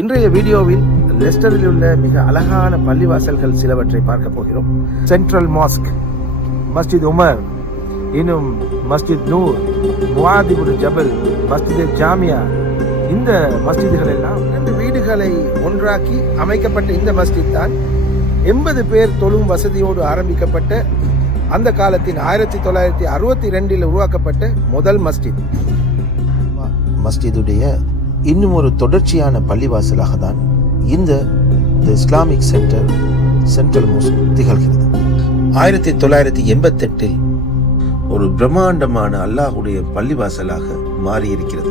இன்றைய வீடியோவில் லெஸ்டரில் உள்ள மிக அழகான பள்ளிவாசல்கள் சிலவற்றை பார்க்க போகிறோம். சென்ட்ரல் மாஸ்க், மஸ்ஜித் உமர், இன்னும் மஸ்ஜித் நூர், முஆத் இப்னு ஜபல், மஸ்ஜித் ஜாமியா. இந்த மஸ்ஜிதுகள் எல்லாம் 2 வீடுகளை ஒன்றாக்கி அமைக்கப்பட்ட இந்த மஸ்ஜித் தான் 80 பேர் தொழும் வசதியோடு ஆரம்பிக்கப்பட்ட அந்த காலத்தின் 1962 உருவாக்கப்பட்ட முதல் மஸ்ஜித். மஸ்ஜிதுடைய இன்னும் ஒரு தொடர்ச்சியான பள்ளிவாசலாக தான் இந்த இஸ்லாமிக் சென்ட்ரல் மோஸ்க் திகழ்கிறது. 1988 ஒரு பிரம்மாண்டமான அல்லாஹ்வுடைய பள்ளிவாசலாக மாறியிருக்கிறது.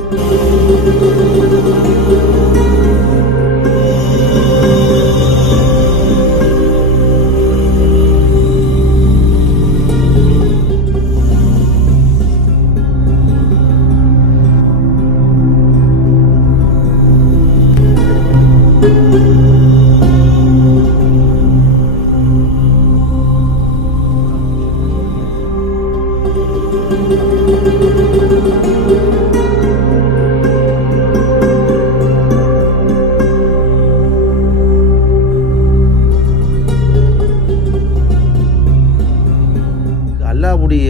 அல்லாஹ்வுடைய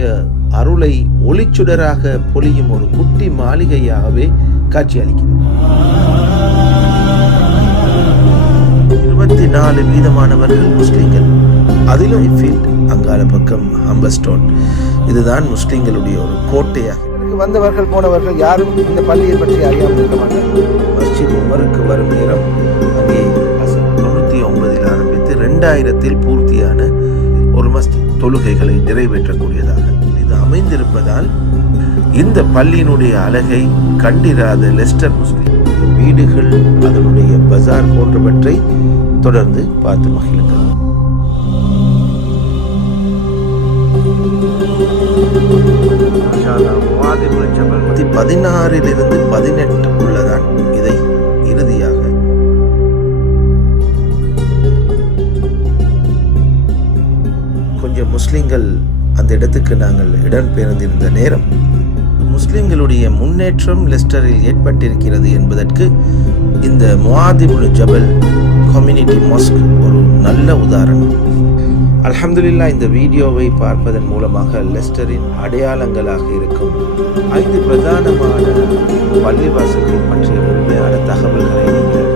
அருளை ஒளிச்சுடராக பொழியும் ஒரு குட்டி மாளிகையாகவே காட்சி அளிக்கிறது. 24% முஸ்லிம்கள், அதிலும் ஃபீல்ட் அங்கால பக்கம் ஹம்பர்ஸ்டோன். இதுதான் முஸ்லிம்களுடைய ஒரு கோட்டையாக. வந்தவர்கள் போனவர்கள் யாரும் இந்த பள்ளியை பற்றி அறியாமல் இருக்க மாட்டார்கள். மஸ்ஜித் உமருக்கு வரும் நேரம் அங்கே 99 ஆரம்பித்து 2000 பூர்த்தியான ஒரு மஸ்ஜித் தொழுகைகளை நிறைவேற்றக்கூடியதாக இது அமைந்திருப்பதால் இந்த பள்ளியினுடைய அழகை கண்டிராத லெஸ்டர் முஸ்லிம் வீடுகள், அதனுடைய பஜார் போன்றவற்றை தொடர்ந்து பார்த்து மகிழுங்கள். முஆத் இப்னு ஜபல் 16 18 இதை இறுதியாக கொஞ்சம் முஸ்லிம்கள் அந்த இடத்துக்கு நாங்கள் இடம்பெயர்ந்திருந்த நேரம் முஸ்லிம்களுடைய முன்னேற்றம் லெஸ்டரில் ஏற்பட்டிருக்கிறது என்பதற்கு இந்த முஆத் இப்னு ஜபல் கம்யூனிட்டி மாஸ்க் ஒரு நல்ல உதாரணம். அல்ஹம்துலில்லாஹ், இந்த வீடியோவை பார்ப்பதன் மூலமாக லெஸ்டரின் அடையாளங்களாக இருக்கும் 5 பிரதானமான பள்ளிவாசல்கள் பற்றிய முழுமையான தகவல்களை நீங்கள்